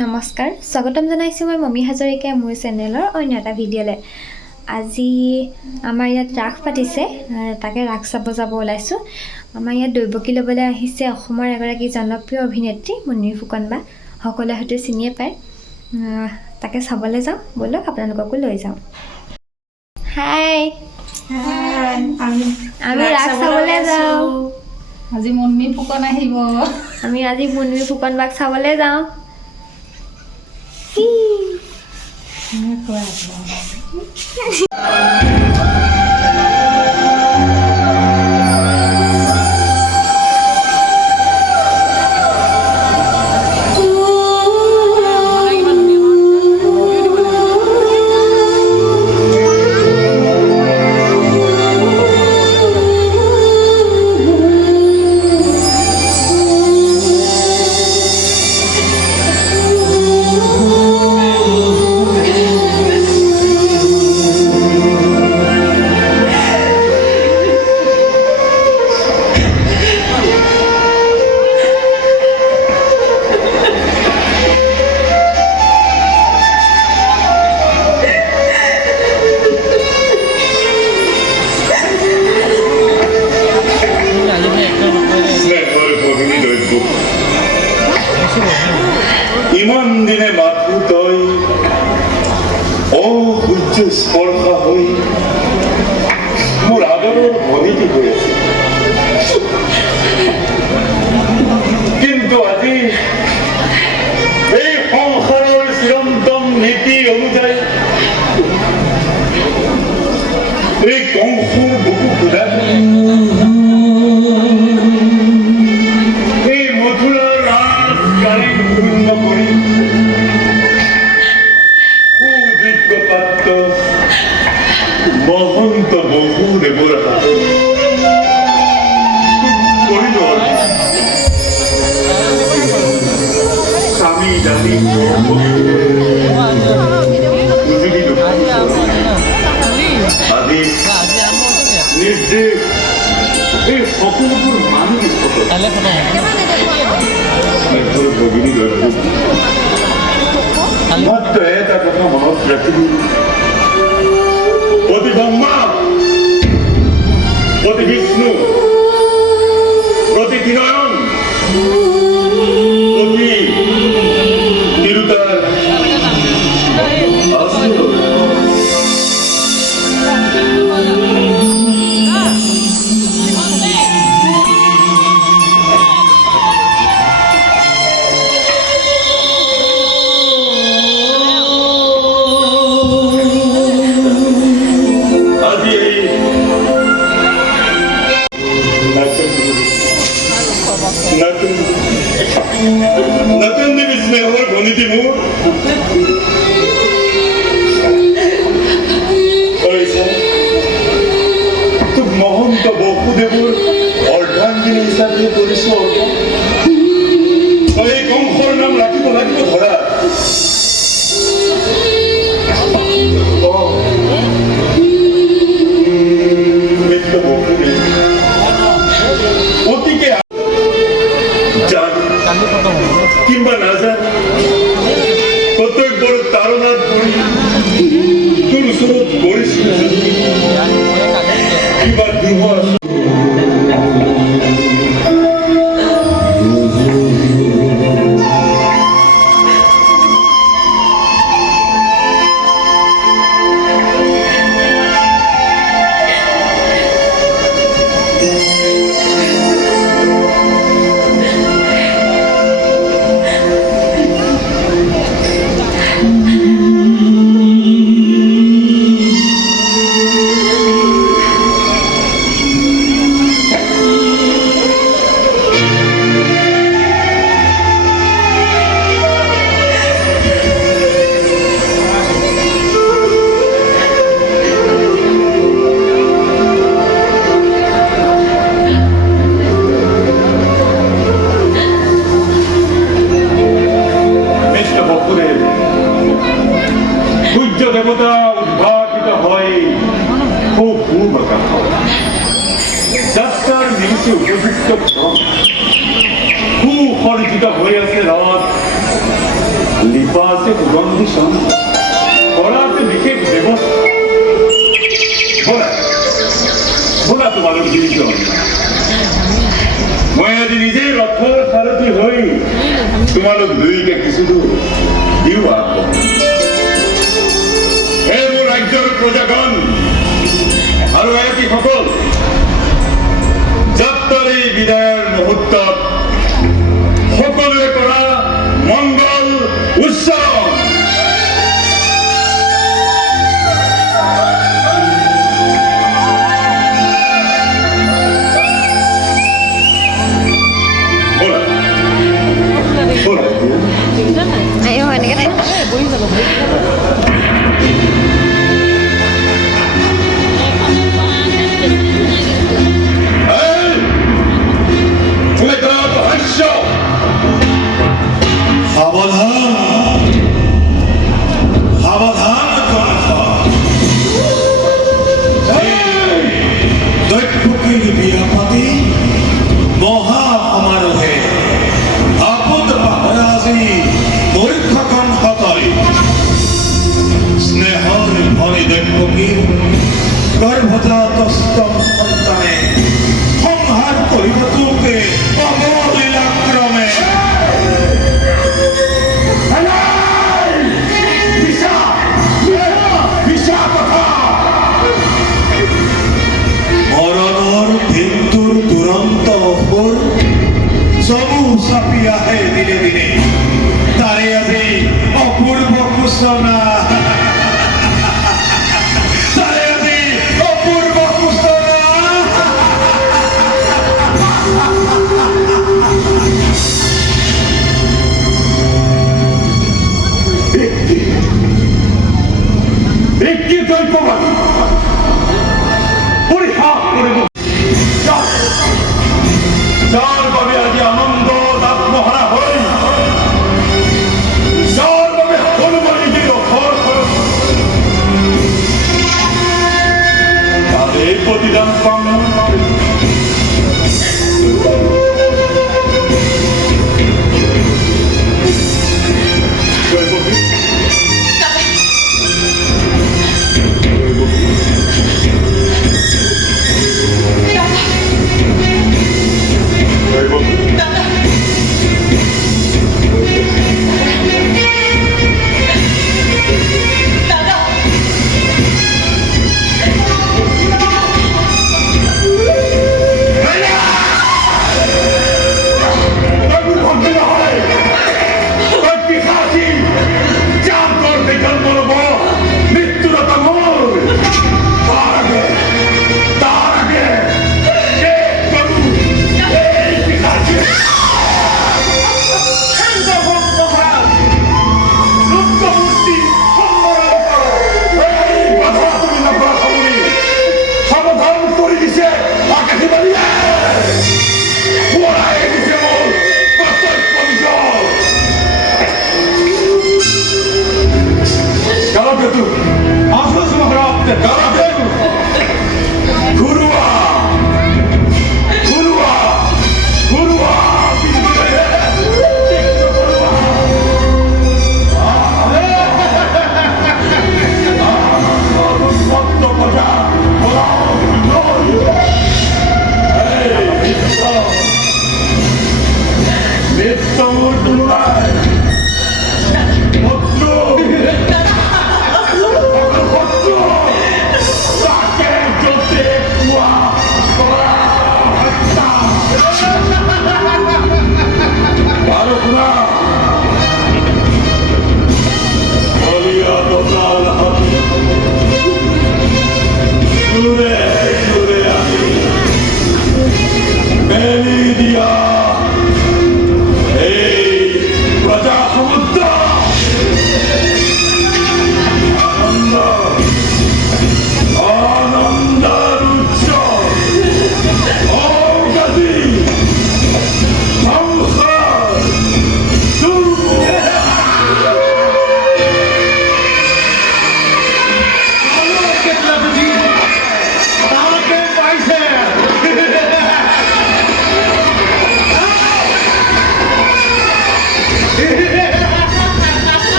নমস্কাৰ, স্বাগতম জনাইছোঁ মই মমি হাজৰিকাই মোৰ চেনেলৰ অন্য এটা ভিডিঅ'লৈ। আজি আমাৰ ইয়াত ৰাস পাতিছে, তাকে ৰাস চাব যাব ওলাইছোঁ। আমাৰ ইয়াত দৈৱকী ল'বলৈ আহিছে অসমৰ এগৰাকী জনপ্ৰিয় অভিনেত্ৰী মুন্মী ফুকন বা, সকলোৱে হয়তো চিনিয়ে পায়। তাকে চাবলৈ যাওঁ, ব'লক আপোনালোককো লৈ যাওঁ। হাই, আমি ৰাস চাবলৈ যাওঁ। আজি মুন্মী ফুকন আহিব। আমি আজি মুন্মী ফুকন বাক চাবলৈ যাওঁ। ইমান দিনে মাথো তই সূৰ্য স্পৰ্শ হৈ মোৰ আদৰৰ ভনীতি হৈ আছে, কিন্তু আজি এই সংসাৰৰ চিৰন্তন নীতি অনুযায়ী এই কংসৰ বুকু ফুটা মহন্ত বহুদেৱৰ স্বামী জানি আজি নিৰ্দেশ এই সকলোবোৰ মানসিক ভগিনী মাত্ৰ এটা কথা মনত ৰাখিবি, অতি ব্ৰহ্মা, অতি বিষ্ণু, অতি বিনয়ন, অতি তিৰুতাৰ নতুন দিবি স্নেহৰ ভনীতি মোৰ তোক মহন্ত বসুদেৱৰ অৰ্ধাংগিনী হিচাপে কৰিছ। তই এই কংসৰ নাম ৰাখিব লাগিব ধৰা। অতিকে কিংবা নাজান প্ৰত্যেকবাৰ তাৰণাত পৰি তোৰ ওচৰত পৰিছিল কিবা দ্ৰোহ আছে। দেবতা উদ্ভাসিত হয় খুব পূর্ব যাত্রার নিমিষে উপযুক্ত সুসজ্জিত হয়ে আছে রথ লিপা আছে সুগন্ধি চন, কৰা আছে বিশেষ ব্যৱস্থা। ব'লা তোমালোক দুইজন, মই আজি নিজে ৰথৰ সাৰথি হৈ তোমালোক দুয়োকে কিছু দূৰ দিও আগবঢ়াম। হে মোৰ ৰাজ্যৰ প্ৰজাগণ আৰু আয়তীসকল, যাত্ৰাৰ এই বিদায়ৰ মুহূৰ্তত সকলোৱে কৰা মংগল উৎসৱ। Ayo, ini kan. মহা সমাৰোহে আপদ পাহৰাজী মূৰ্খখন হতই স্নেহৰ ভনী দৈপকীৰ গৰ্ভজাত সন্তানে সংহাৰ কৰিব তোকে অৱলীলাক্ৰমে। মৰণৰ দিনটোৰ দুৰন্ত অসুৰ চমু চাপি আহে দিনে দিনে, তাৰে আজি অপূৰ্ব সূচনা। তাৰে আজি অপূৰ্ব সূচনা। যাৰ বাবে আজি আনন্দ আত্মহাৰা হৈ, যাৰ বাবে হনুমানী দিল তাৰে প্ৰতিদান পাম।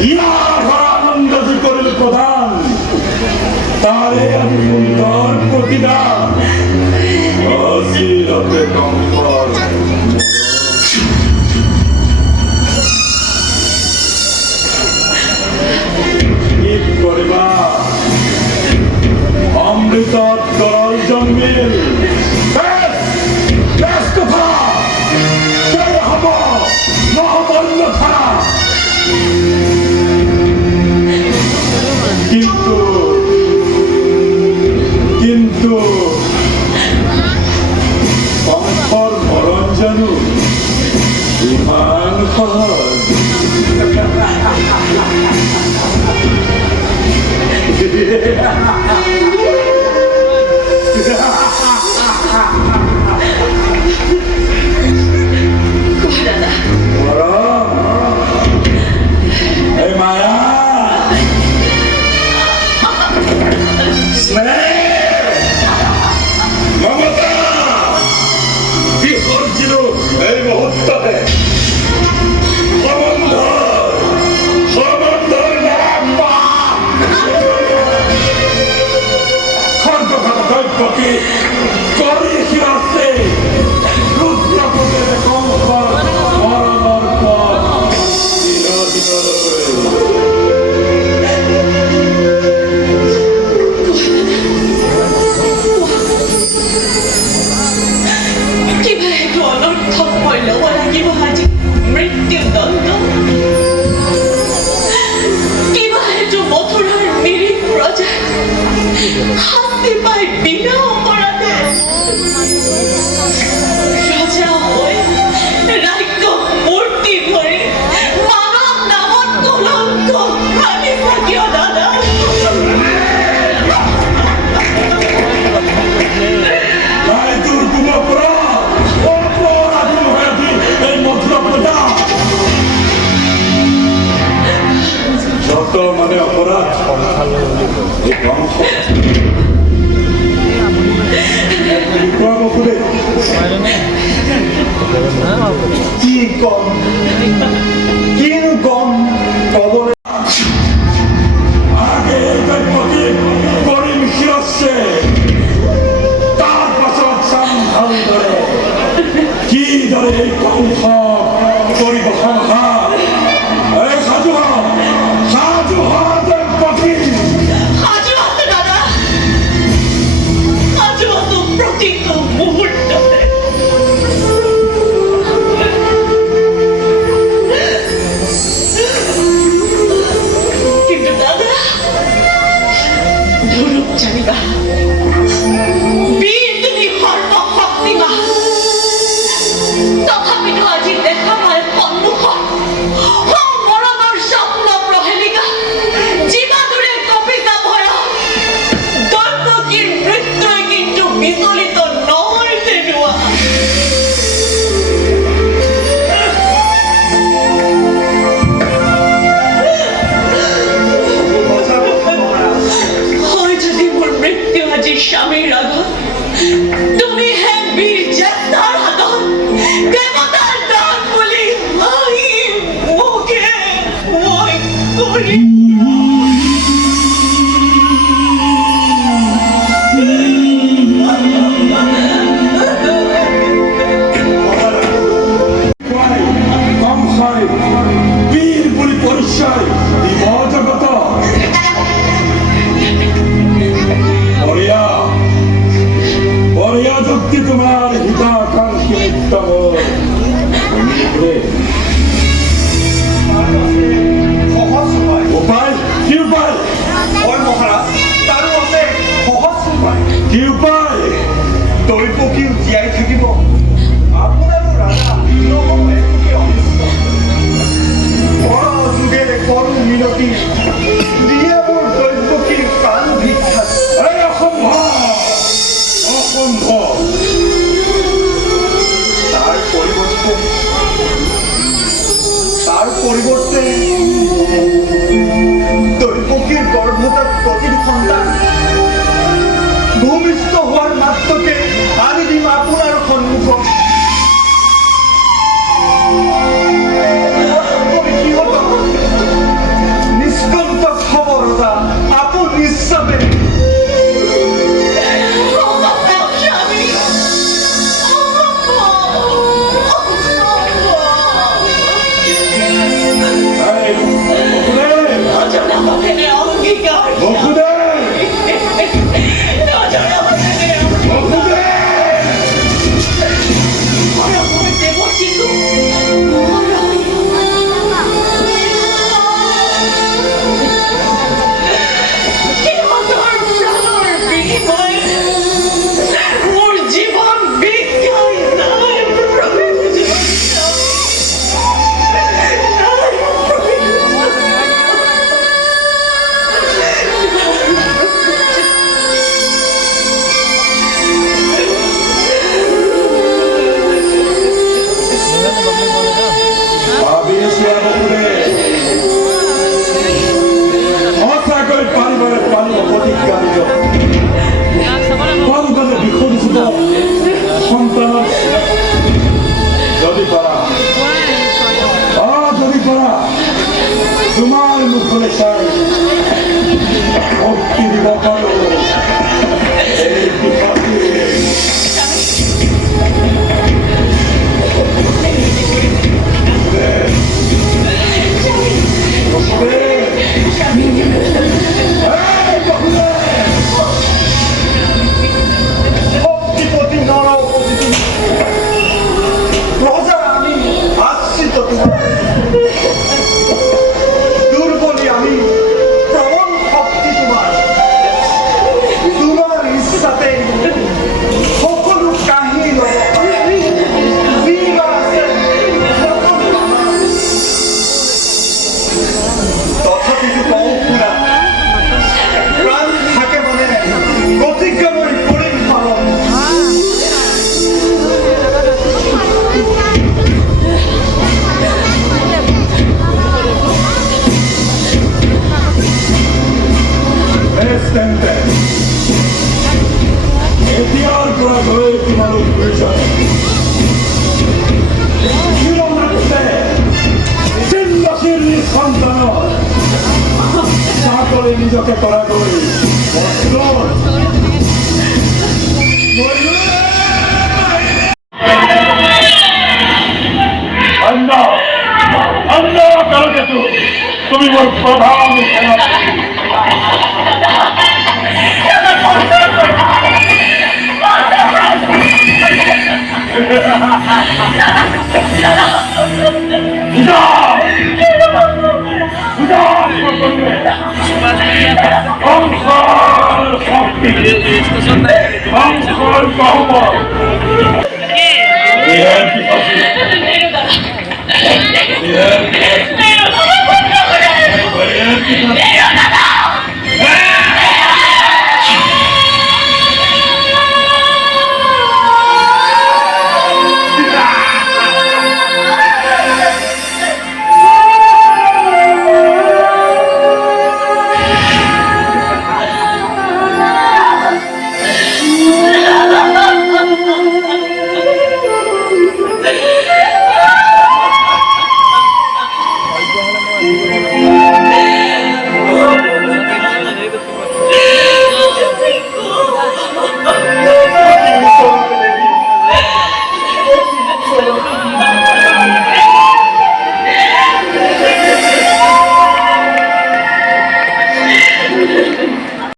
ইয়াৰ আনন্দ যি কৰিল প্ৰদান তাৰে আমি সুন্দৰ প্ৰতিদান অচিৰতে কম্পৰ কি কৰিবা অমৃতত তৰল জন্মিল কথা হব নহব অন্যথা কিন্তু কম্পৰ মৰণ জানো ইমান সহজ এই মায়া মমতা কি কৰছিল এই মুহূৰ্তে খৰ্গপতি কৰিয়েছিল আসছে ৰুদ্ৰপদেৰ কম্পৰ মৰণৰ পৰ কিবা এইটো অনৰ্থক মই ল'ব লাগিব আজি মৃত্যুদণ্ড কিবা এইটো মথুৰাৰ নিৰীহ প্ৰজা শাস্তি পাই বিনা অপৰাধে ৰজা হৈ ৰাজ্যক মূৰ্তি ধৰি মানৱ নামত কলংক ভাবিছা কিয় দাদা যত মানে অপরাধ এই কংস কি কম কিনো কম কবলে আগে গণপতি করিম শিরস্যে তার পাছত সান্ধান ধরে কি ধরে এই কংস করিব সংহার সাধু সাধু গণপতি সাজু আছে দাদা সাজু আছো প্ৰতিটো মুহূৰ্ততে কিন্তু দাদা ধৰুক জানিবা বীৰ তুমি সৰ্বশক্তিমান তথাপিতো আজি দেখা পাই সন্মুখত মৰণৰ স্বপ্ন প্ৰহেলিকা জীৱাদুৰে কপিতা ভৰা দৈৱকীৰ মৃত্যুৱে কিন্তু বিচলিত নহয় তেনেকুৱা হয় যদি মোৰ মৃত্যু আজি স্বামীৰ আগত তুমি হে বীৰ জ্যেষ্ঠাৰ হাতত দেৱতাৰ দান বুলি আহি মোকে মই কৰি কংসাই বীৰ বলি পৰিচয় দিব জগত বৰিয়া যুক্তি তোমাৰ হিতাকাঙ্ক্ষী নিত্যম উপায় কি উপায় মহাৰাজ তাৰো আছে সহজ উপায় কি উপায় দৈৱকীও জীয়াই থাকিব আপোনাৰো ৰাজা নহয় অনিষ্ট পৰযুগে কৰো মিনতি দিয়ে মোৰ দৈৱকীৰ প্ৰাণ ভিক্ষা এই অসম্ভৱ অসম্ভৱ তাৰ পৰিৱৰ্তে দৈৱকীৰ গৰ্ভতাত প্ৰতিটো সন্তান ভূমিষ্ঠ হোৱাৰ মাত্ৰকে আনি দিম আপোনাৰ সন্মুখত হলে চাই ভক্তি দিব পারো এই বিপদে ভক্তিপতি নরপতি প্রজা আমি আশ্রিত তোমার দুর্বলী আমি প্রবল ভক্তি তোমার তোমার ইচ্ছাতে সকলো কাহিনী ল'ব পাৰা। যি বা আছে সকলো আমাৰ। তথাপিতো কওঁ শুনা, প্ৰাণ থাকে মানে প্ৰতিজ্ঞা মই কৰিম পালন। বেশ তেন্তে এতিয়াৰ পৰা গৈ তোমালোক দুয়োজন চিৰনাথে চিন্তাশীল সন্তানৰ চাকৰি নিজকে কৰাকৈ অন্য অন্য কালকেতো তুমি মোৰ প্ৰধান मेरे